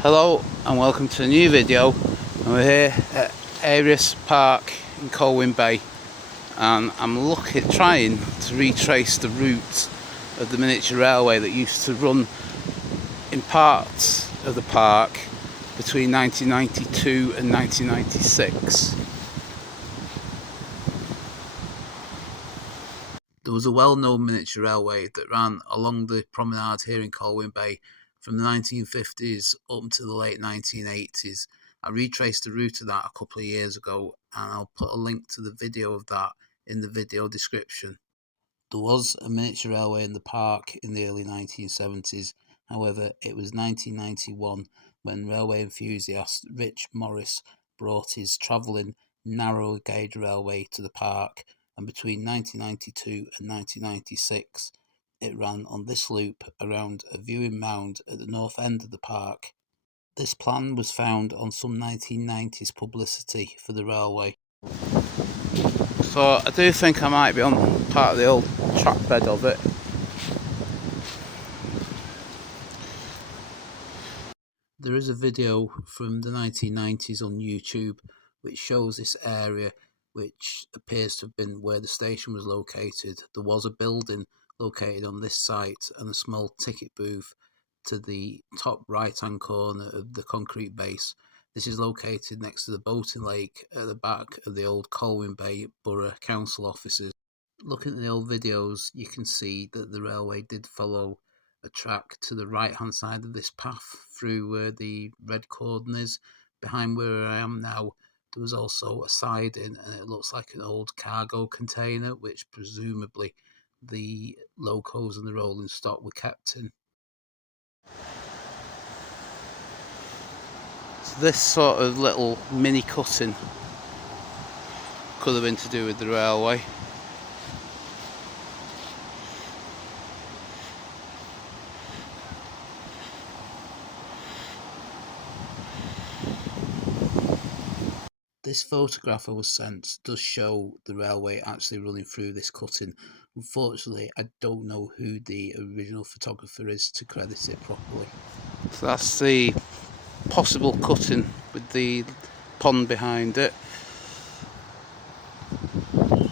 Hello and welcome to a new video, and we're here at Eirias Park in Colwyn Bay, and I'm trying to retrace the route of the miniature railway that used to run in parts of the park between 1992 and 1996. There was a well-known miniature railway that ran along the promenade here in Colwyn Bay from the 1950s up to the late 1980s. I retraced the route of that a couple of years ago, and I'll put a link to the video of that in the video description. There was a miniature railway in the park in the early 1970s. However, it was 1991 when railway enthusiast Rich Morris brought his travelling narrow gauge railway to the park, and between 1992 and 1996 it ran on this loop around a viewing mound at the north end of the park. This plan was found on some 1990s publicity for the railway. So I do think I might be on part of the old track bed of it. There is a video from the 1990s on YouTube which shows this area, which appears to have been where the station was located. There was a building located on this site and a small ticket booth to the top right hand corner of the concrete base. This is located next to the boating lake at the back of the old Colwyn Bay Borough Council offices. Looking at the old videos, you can see that the railway did follow a track to the right hand side of this path through where the red cordon is. Behind where I am now, there was also a siding, and it looks like an old cargo container, which presumably the locos and the rolling stock were kept in. So this sort of little mini cutting could have been to do with the railway. This photograph I was sent does show the railway actually running through this cutting. Unfortunately, I don't know who the original photographer is to credit it properly. So that's the possible cutting with the pond behind it.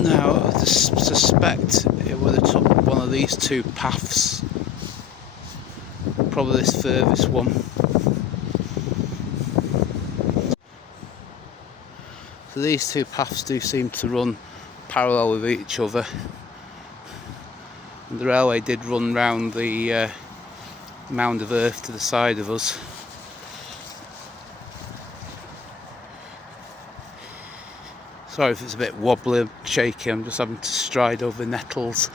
Now, I suspect it would have took one of these two paths, probably this furthest one. So these two paths do seem to run parallel with each other, and the railway did run round the mound of earth to the side of us. Sorry if it's a bit wobbly and shaky, I'm just having to stride over nettles.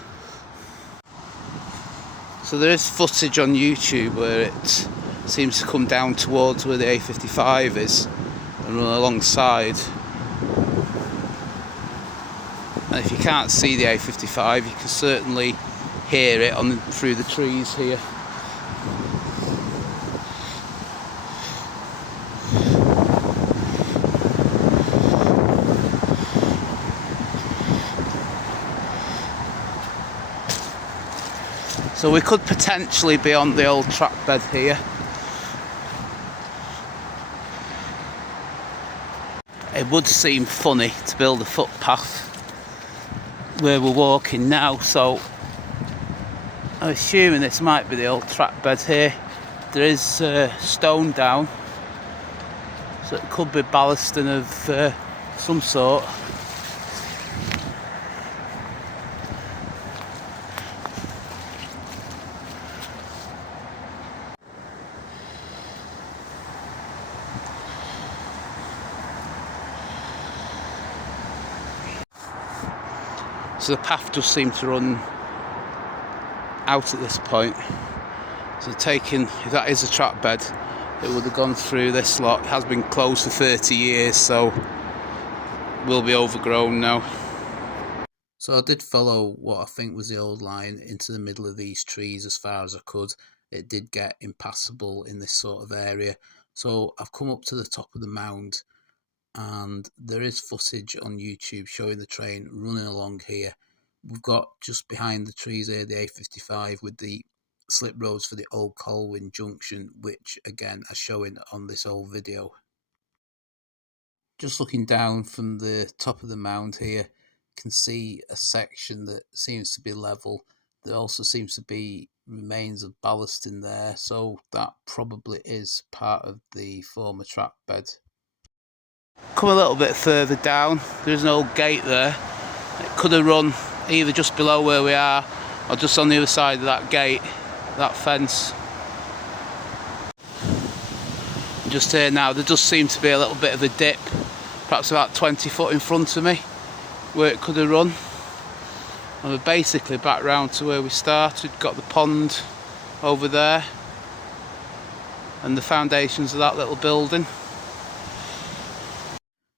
So there is footage on YouTube where it seems to come down towards where the A55 is and run alongside. And if you can't see the A55, you can certainly hear it through the trees here. So we could potentially be on the old track bed here. It would seem funny to build a footpath where we're walking now, so I'm assuming this might be the old track bed here. There is stone down, so it could be ballasting of some sort. So the path does seem to run out at this point. So if that is a track bed, it would have gone through this lot. It has been closed for 30 years, so will be overgrown now. So I did follow what I think was the old line into the middle of these trees as far as I could. It did get impassable in this sort of area. So I've come up to the top of the mound, and there is footage on YouTube showing the train running along here. We've got just behind the trees here the A55 with the slip roads for the old Colwyn junction, which again are showing on this old video. Just looking down from the top of the mound here, you can see a section that seems to be level. There also seems to be remains of ballast in there, so that probably is part of the former track bed. Come a little bit further down, there's an old gate there. It could have run either just below where we are or just on the other side of that gate, that fence. Just here now, there does seem to be a little bit of a dip, perhaps about 20 foot in front of me, where it could have run. And we're basically back round to where we started. Got the pond over there and the foundations of that little building.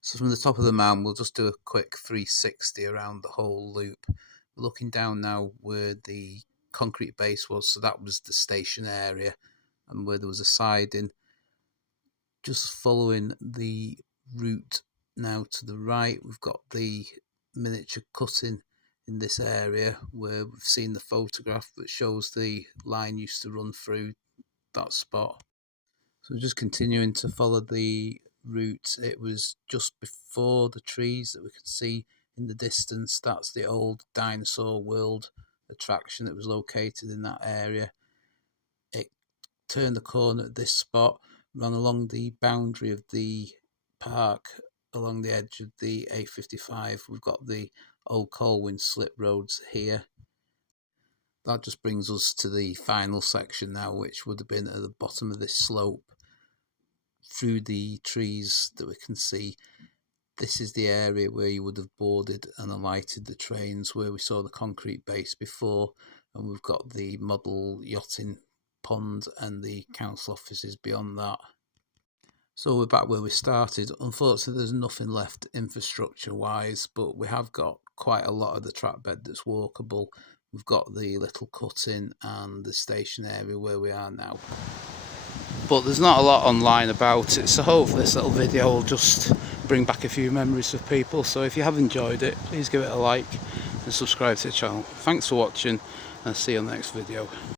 So from the top of the mound, we'll just do a quick 360 around the whole loop. We're looking down now where the concrete base was, so that was the station area, and where there was a siding. Just following the route now to the right, we've got the miniature cutting in this area where we've seen the photograph that shows the line used to run through that spot. So just continuing to follow the route, it was just before the trees that we could see in the distance. That's the old Dinosaur World attraction that was located in that area. It turned the corner at this spot, ran along the boundary of the park, along the edge of the A55. We've got the old Colwyn slip roads here. That just brings us to the final section now, which would have been at the bottom of this slope. Through the trees that we can see, this is the area where you would have boarded and alighted the trains, where we saw the concrete base before, and we've got the model yachting pond and the council offices beyond that. So we're back where we started. Unfortunately, there's nothing left infrastructure wise, but we have got quite a lot of the track bed that's walkable. We've got the little cutting and the station area where we are now. But there's not a lot online about it, so hopefully this little video will just bring back a few memories for people. So if you have enjoyed it, please give it a like and subscribe to the channel. Thanks for watching, and see you on the next video.